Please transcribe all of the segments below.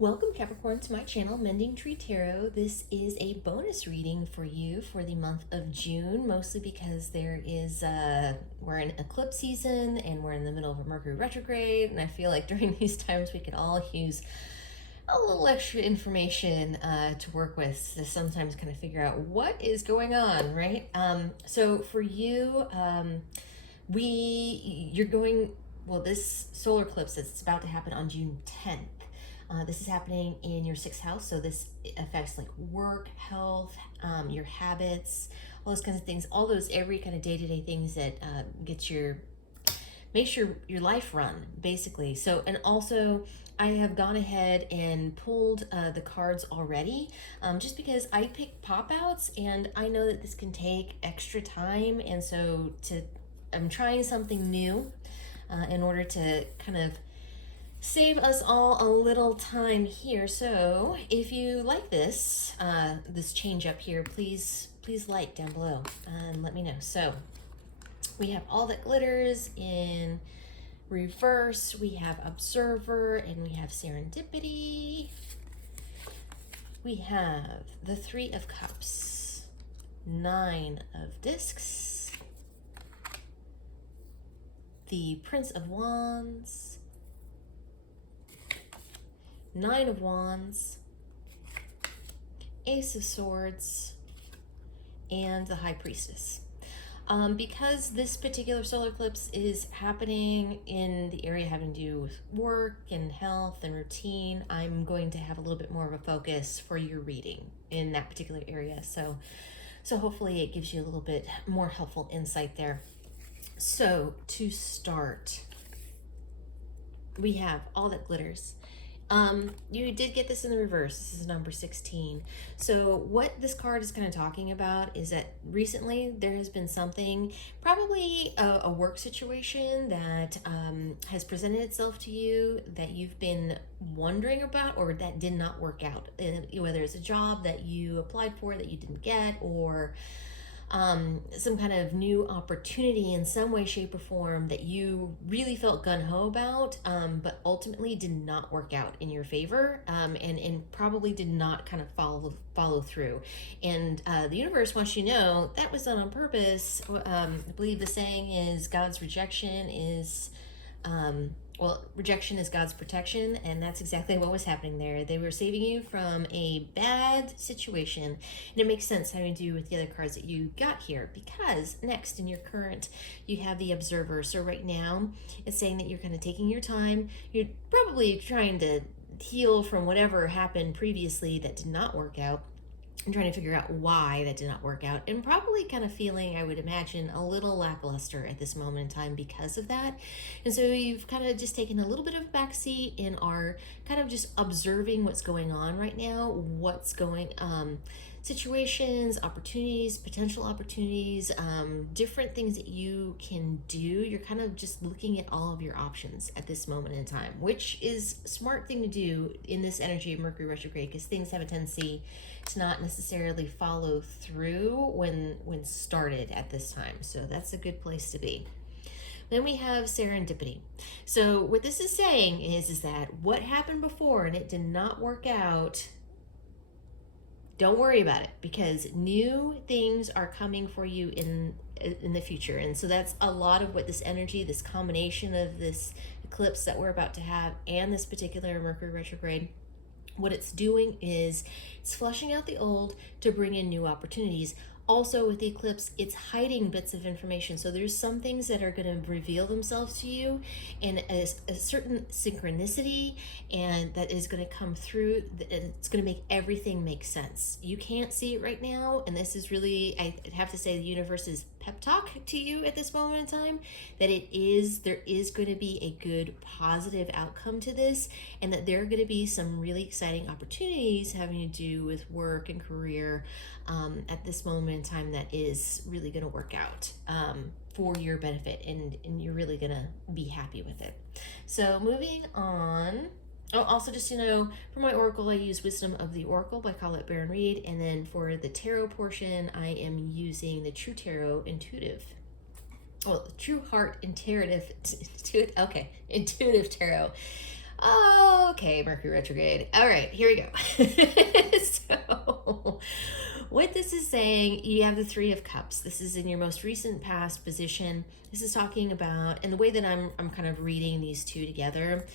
Welcome Capricorn to my channel, Mending Tree Tarot. This is a bonus reading for you for the month of June, mostly because we're in eclipse season and we're in the middle of a Mercury retrograde, and I feel like during these times we could all use a little extra information to work with to sometimes kind of figure out what is going on, right? So for you, this solar eclipse that's about to happen on June 10th. This is happening in your sixth house, so this affects like work, health, your habits, all those kinds of things, all those every kind of day-to-day things that makes your life run, basically. So, and also I have gone ahead and pulled the cards already, just because I picked pop outs and I know that this can take extra time, and so I'm trying something new in order to kind of save us all a little time here. So if you like this change up here, please like down below and let me know. So we have All That Glitters in reverse, we have Observer, and we have Serendipity. We have the Three of Cups, Nine of Discs, the Prince of Wands, Nine of Wands, Ace of Swords, and the High Priestess. Because this particular solar eclipse is happening in the area having to do with work and health and routine, I'm going to have a little bit more of a focus for your reading in that particular area. So hopefully it gives you a little bit more helpful insight there. So to start, we have All That Glitters. You did get this in the reverse. This is number 16. So what this card is kind of talking about is that recently there has been something, probably a work situation that has presented itself to you that you've been wondering about, or that did not work out. Whether it's a job that you applied for that you didn't get, or some kind of new opportunity in some way, shape, or form that you really felt gung-ho about, but ultimately did not work out in your favor, and probably did not kind of follow through. And the universe wants you to know that was done on purpose. I believe the saying is God's rejection is rejection is God's protection, and that's exactly what was happening there. They were saving you from a bad situation, and it makes sense having to do with the other cards that you got here, because next in your current, you have the Observer. So right now, it's saying that you're kind of taking your time. You're probably trying to heal from whatever happened previously that did not work out, and trying to figure out why that did not work out, and probably kind of feeling, I would imagine, a little lackluster at this moment in time because of that. And so you've kind of just taken a little bit of a backseat and are kind of just observing what's going on right now, situations, opportunities, potential opportunities, different things that you can do. You're kind of just looking at all of your options at this moment in time, which is a smart thing to do in this energy of Mercury retrograde, because things have a tendency to not necessarily follow through when started at this time. So that's a good place to be. Then we have serendipity. So what this is saying is that what happened before and it did not work out, don't worry about it, because new things are coming for you in the future. And so that's a lot of what this energy, this combination of this eclipse that we're about to have and this particular Mercury retrograde, what it's doing is it's flushing out the old to bring in new opportunities. Also with the eclipse, it's hiding bits of information. So there's some things that are going to reveal themselves to you in a certain synchronicity, and that is going to come through. It's going to make everything make sense. You can't see it right now, and this is really, I have to say, the universe's pep talk to you at this moment in time, that there is going to be a good positive outcome to this, and that there are going to be some really exciting opportunities having to do with work and career at this moment in time that is really going to work out for your benefit, and you're really going to be happy with it. So moving on. Oh, also, just to know, for my oracle, I use Wisdom of the Oracle by Colette Baron Reed, and then for the tarot portion, I am using the True Tarot Intuitive. Well, True Heart Intuitive Tarot. Okay, Mercury retrograde. All right, here we go. So, what this is saying, you have the Three of Cups. This is in your most recent past position. This is talking about, and the way that I'm kind of reading these two together,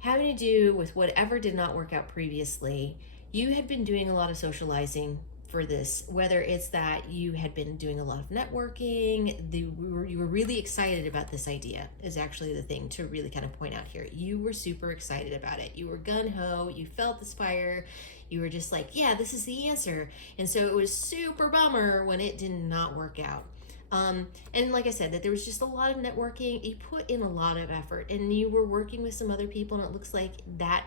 having to do with whatever did not work out previously. You had been doing a lot of socializing for this, whether it's that you had been doing a lot of networking, you were really excited about this idea, is actually the thing to really kind of point out here. You were super excited about it. You were gung-ho, you felt this fire, you were just like, yeah, this is the answer. And so it was super bummer when it did not work out. And like I said, that there was just a lot of networking. You put in a lot of effort and you were working with some other people, and it looks like that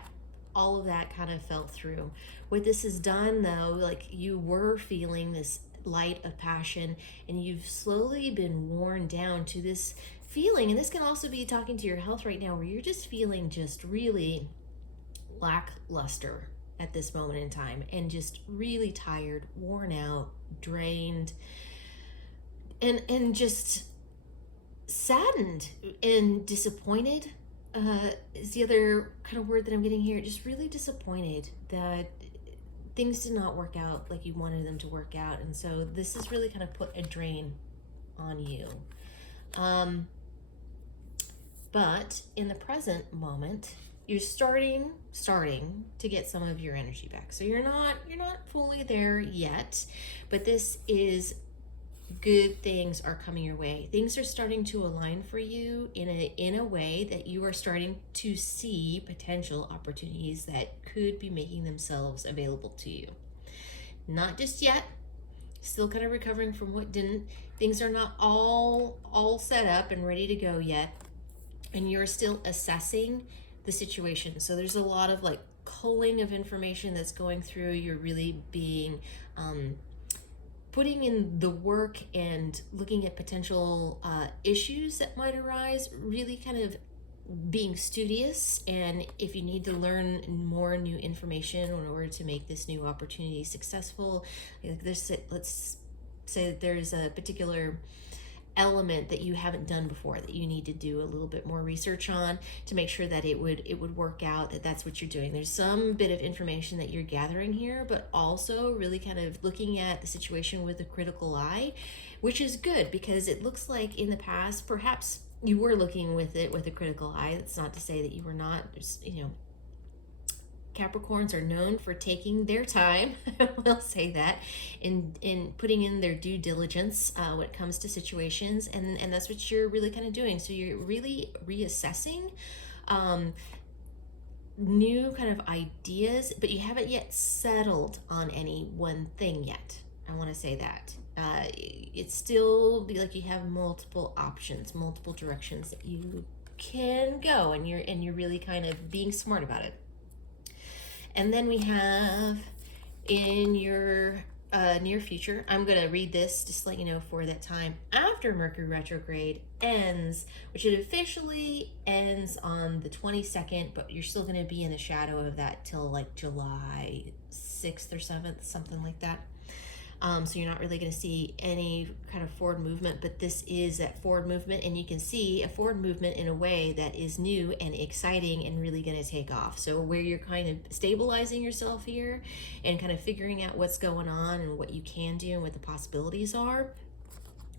all of that kind of fell through. What this has done though, like you were feeling this light of passion and you've slowly been worn down to this feeling. And this can also be talking to your health right now, where you're just feeling just really lackluster at this moment in time, and just really tired, worn out, drained, and just saddened and disappointed, is the other kind of word that I'm getting here. Just really disappointed that things did not work out like you wanted them to work out. And so this has really kind of put a drain on you. But in the present moment, you're starting to get some of your energy back. So you're not fully there yet, but this is good. Things are coming your way. Things are starting to align for you in a way that you are starting to see potential opportunities that could be making themselves available to you. Not just yet. Still kind of recovering from what didn't. Things are not all set up and ready to go yet, and you're still assessing the situation. So there's a lot of like culling of information that's going through. You're really being putting in the work and looking at potential issues that might arise, really kind of being studious. And if you need to learn more new information in order to make this new opportunity successful, like this, let's say that there's a particular element that you haven't done before that you need to do a little bit more research on to make sure that it would work out, that's what you're doing. There's some bit of information that you're gathering here, but also really kind of looking at the situation with a critical eye, which is good, because it looks like in the past perhaps you were looking with it with a critical eye. That's not to say that you were not. Capricorns are known for taking their time, we'll say that, in putting in their due diligence when it comes to situations, and that's what you're really kind of doing. So you're really reassessing new kind of ideas, but you haven't yet settled on any one thing yet. I want to say that. It's still be like you have multiple options, multiple directions that you can go, and you're really kind of being smart about it. And then we have in your near future, I'm going to read this just to let you know, for that time after Mercury retrograde ends, which it officially ends on the 22nd, but you're still going to be in the shadow of that till like July 6th or 7th, something like that. So you're not really going to see any kind of forward movement, but this is that forward movement, and you can see a forward movement in a way that is new and exciting and really going to take off. So where you're kind of stabilizing yourself here and kind of figuring out what's going on and what you can do and what the possibilities are,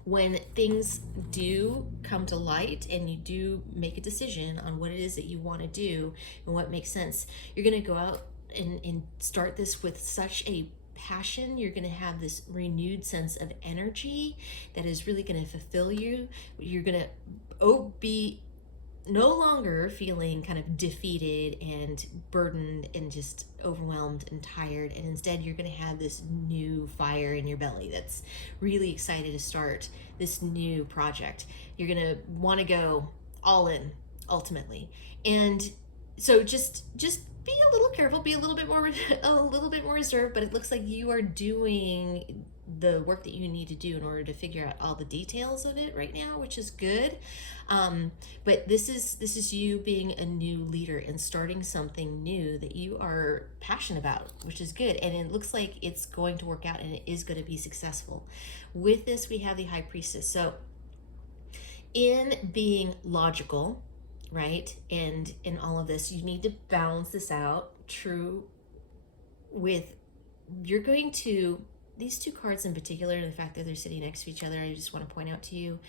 when things do come to light and you do make a decision on what it is that you want to do and what makes sense, you're going to go out and start this with such a passion. You're going to have this renewed sense of energy that is really going to fulfill you. You're going to be no longer feeling kind of defeated and burdened and just overwhelmed and tired, and instead you're going to have this new fire in your belly that's really excited to start this new project. You're going to want to go all in ultimately. And so just be a little careful, be a little bit more reserved, but it looks like you are doing the work that you need to do in order to figure out all the details of it right now, which is good. But this is you being a new leader and starting something new that you are passionate about, which is good. And it looks like it's going to work out and it is going to be successful. With this, we have the High Priestess. So in being logical, right? And in all of this, you need to balance this out true with, you're going to, these two cards in particular, the fact that they're sitting next to each other, I just want to point out to you,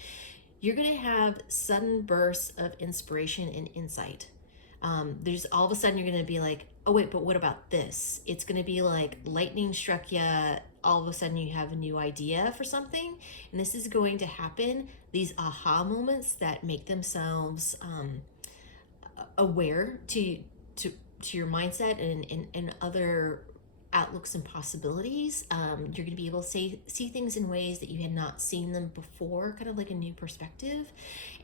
you're going to have sudden bursts of inspiration and insight. There's all of a sudden you're going to be like, oh wait, but what about this? It's going to be like lightning struck you. All of a sudden you have a new idea for something, and this is going to happen. These aha moments that make themselves aware to your mindset and other outlooks and possibilities. You're going to be able to see things in ways that you had not seen them before, kind of like a new perspective.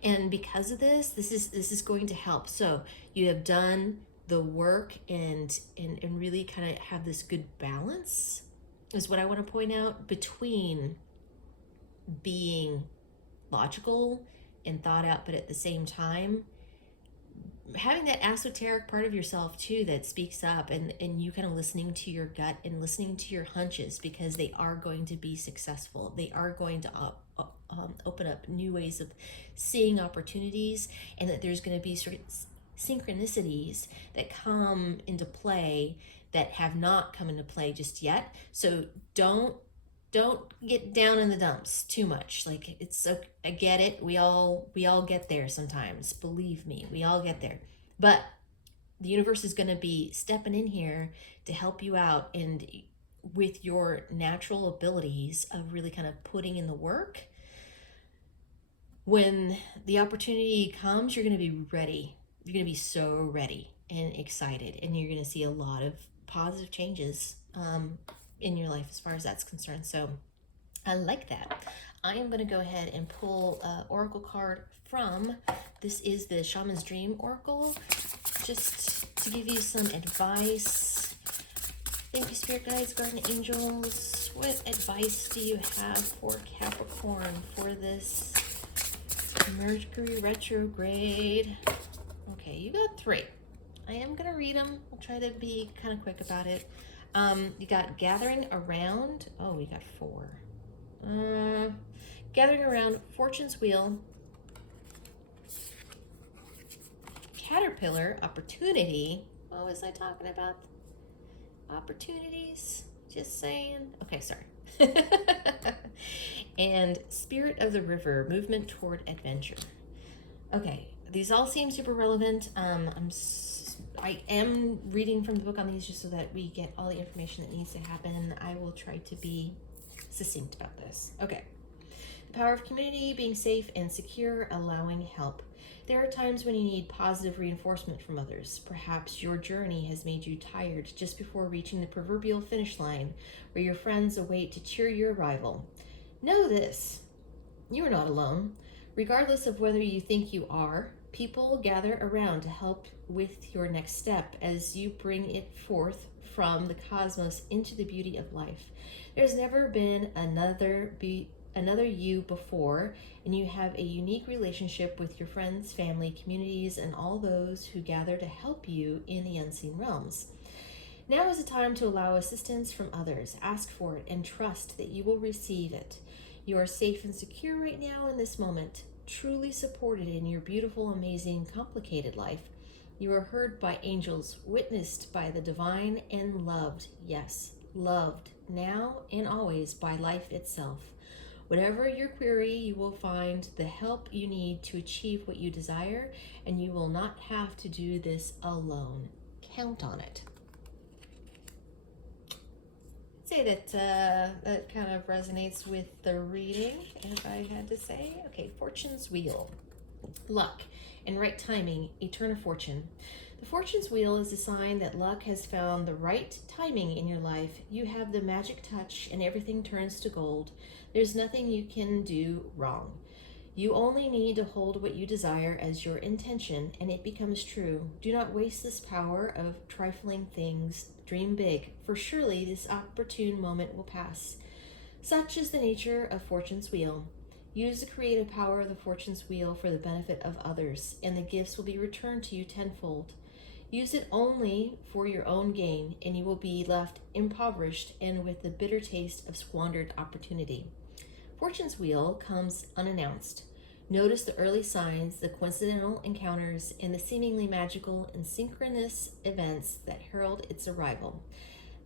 And because of this is going to help. So you have done the work and really kind of have this good balance, is what I want to point out, between being logical and thought out, but at the same time having that esoteric part of yourself too that speaks up, and you kind of listening to your gut and listening to your hunches, because they are going to be successful. They are going to open up new ways of seeing opportunities, and that there's going to be sort of synchronicities that come into play that have not come into play just yet. So don't get down in the dumps too much. Like, it's I get it. We all get there sometimes. Believe me, we all get there. But the universe is going to be stepping in here to help you out, and with your natural abilities of really kind of putting in the work. When the opportunity comes, you're going to be ready. You're going to be so ready and excited, and you're going to see a lot of positive changes in your life as far as that's concerned. So I like that. I am going to go ahead and pull an oracle card from, this is the Shaman's Dream Oracle, just to give you some advice. Thank you, Spirit Guides, Guardian Angels. What advice do you have for Capricorn for this Mercury retrograde? Okay, you got 3. I am going to read them. I'll try to be kind of quick about it. You got gathering around. Oh, we got 4. Gathering around, Fortune's Wheel, Caterpillar, opportunity. What was I talking about? Opportunities. Just saying. Okay, sorry. And Spirit of the River, movement toward adventure. Okay, these all seem super relevant. I am reading from the book on these just so that we get all the information that needs to happen. I will try to be succinct about this. Okay. The power of community, being safe and secure, allowing help. There are times when you need positive reinforcement from others. Perhaps your journey has made you tired just before reaching the proverbial finish line, where your friends await to cheer your arrival. Know this: you are not alone. Regardless of whether you think you are, people gather around to help with your next step as you bring it forth from the cosmos into the beauty of life. There's never been another you before, and you have a unique relationship with your friends, family, communities, and all those who gather to help you in the unseen realms. Now is the time to allow assistance from others. Ask for it and trust that you will receive it. You are safe and secure right now in this moment, truly supported in your beautiful, amazing, complicated life. You are heard by angels, witnessed by the divine, and loved. Yes, loved now and always by life itself. Whatever your query, you will find the help you need to achieve what you desire, and you will not have to do this alone. Count on it. Say that kind of resonates with the reading, if I had to say. Okay, Fortune's Wheel. Luck and right timing, a turn of fortune. The Fortune's Wheel is a sign that luck has found the right timing in your life. You have the magic touch and everything turns to gold. There's nothing you can do wrong. You only need to hold what you desire as your intention, and it becomes true. Do not waste this power of trifling things. Dream big, for surely this opportune moment will pass. Such is the nature of Fortune's Wheel. Use the creative power of the Fortune's Wheel for the benefit of others, and the gifts will be returned to you tenfold. Use it only for your own gain, and you will be left impoverished and with the bitter taste of squandered opportunity. Fortune's Wheel comes unannounced. Notice the early signs, the coincidental encounters, and the seemingly magical and synchronous events that herald its arrival.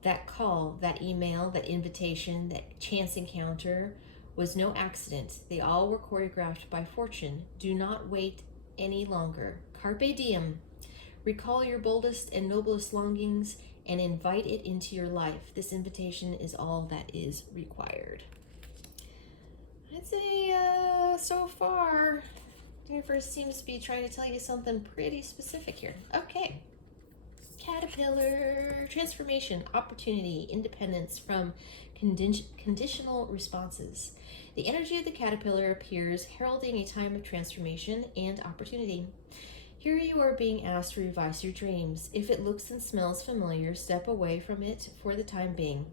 That call, that email, that invitation, that chance encounter was no accident. They all were choreographed by fortune. Do not wait any longer. Carpe diem. Recall your boldest and noblest longings and invite it into your life. This invitation is all that is required. I'd say so far, the universe seems to be trying to tell you something pretty specific here. Okay. Caterpillar, transformation, opportunity, independence from conditional responses. The energy of the caterpillar appears heralding a time of transformation and opportunity. Here you are being asked to revise your dreams. If it looks and smells familiar, step away from it for the time being.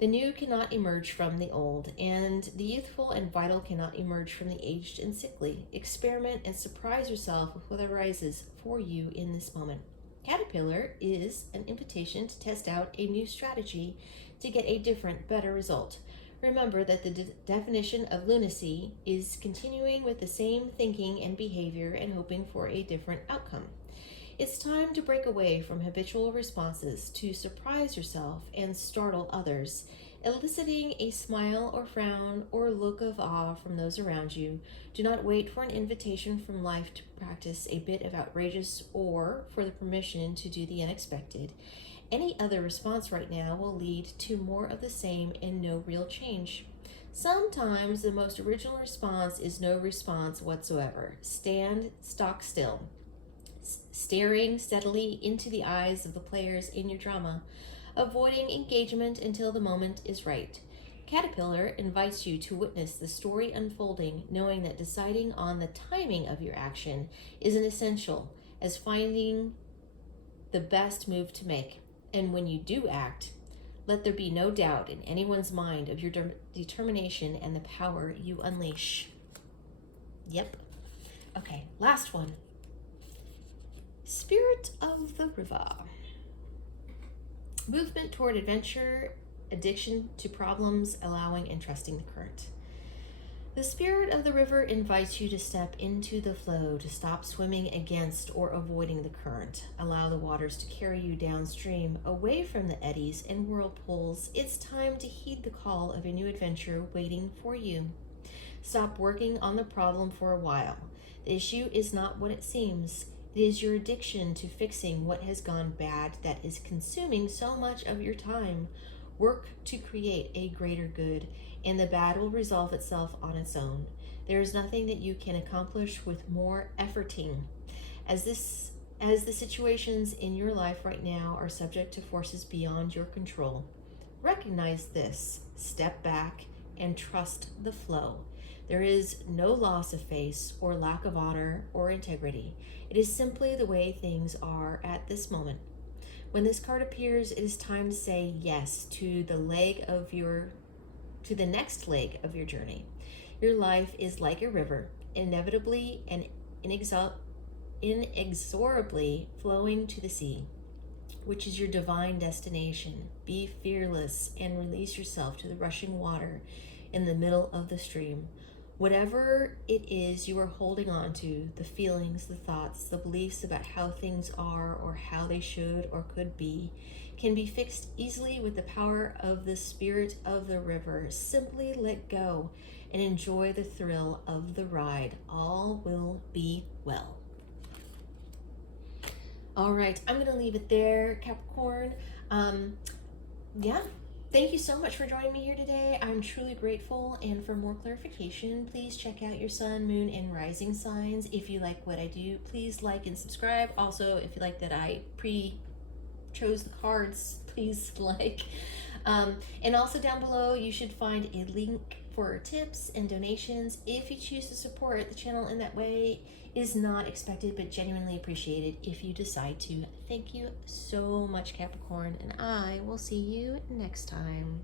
The new cannot emerge from the old, and the youthful and vital cannot emerge from the aged and sickly. Experiment and surprise yourself with what arises for you in this moment. Caterpillar is an invitation to test out a new strategy to get a different, better result. Remember that the definition of lunacy is continuing with the same thinking and behavior and hoping for a different outcome. It's time to break away from habitual responses, to surprise yourself and startle others, eliciting a smile or frown or look of awe from those around you. Do not wait for an invitation from life to practice a bit of outrageous or for the permission to do the unexpected. Any other response right now will lead to more of the same and no real change. Sometimes the most original response is no response whatsoever. Stand stock still, staring steadily into the eyes of the players in your drama, avoiding engagement until the moment is right. Caterpillar invites you to witness the story unfolding, knowing that deciding on the timing of your action is an essential as finding the best move to make. And when you do act, let there be no doubt in anyone's mind of your determination and the power you unleash. Yep. Okay, last one. Spirit of the river. Movement toward adventure, addiction to problems, allowing and trusting the current. The spirit of the river invites you to step into the flow, to stop swimming against or avoiding the current. Allow the waters to carry you downstream, away from the eddies and whirlpools. It's time to heed the call of a new adventure waiting for you. Stop working on the problem for a while. The issue is not what it seems. It is your addiction to fixing what has gone bad that is consuming so much of your time. Work to create a greater good, and the bad will resolve itself on its own. There is nothing that you can accomplish with more efforting. As the situations in your life right now are subject to forces beyond your control, recognize this, step back, and trust the flow. There is no loss of face or lack of honor or integrity. It is simply the way things are at this moment. When this card appears, it is time to say yes to the next leg of your journey. Your life is like a river, inevitably and inexorably flowing to the sea, which is your divine destination. Be fearless and release yourself to the rushing water in the middle of the stream. Whatever it is you are holding on to, the feelings, the thoughts, the beliefs about how things are or how they should or could be, can be fixed easily with the power of the spirit of the river. Simply let go and enjoy the thrill of the ride. All will be well. All right, I'm going to leave it there, Capricorn. Thank you so much for joining me here today. I'm truly grateful. And for more clarification, please check out your sun, moon, and rising signs. If you like what I do, please like and subscribe. Also, if you like that I chose the cards, please like. And also down below, you should find a link for tips and donations. If you choose to support the channel in that way, it is not expected but genuinely appreciated if you decide to. Thank you so much, Capricorn, and I will see you next time.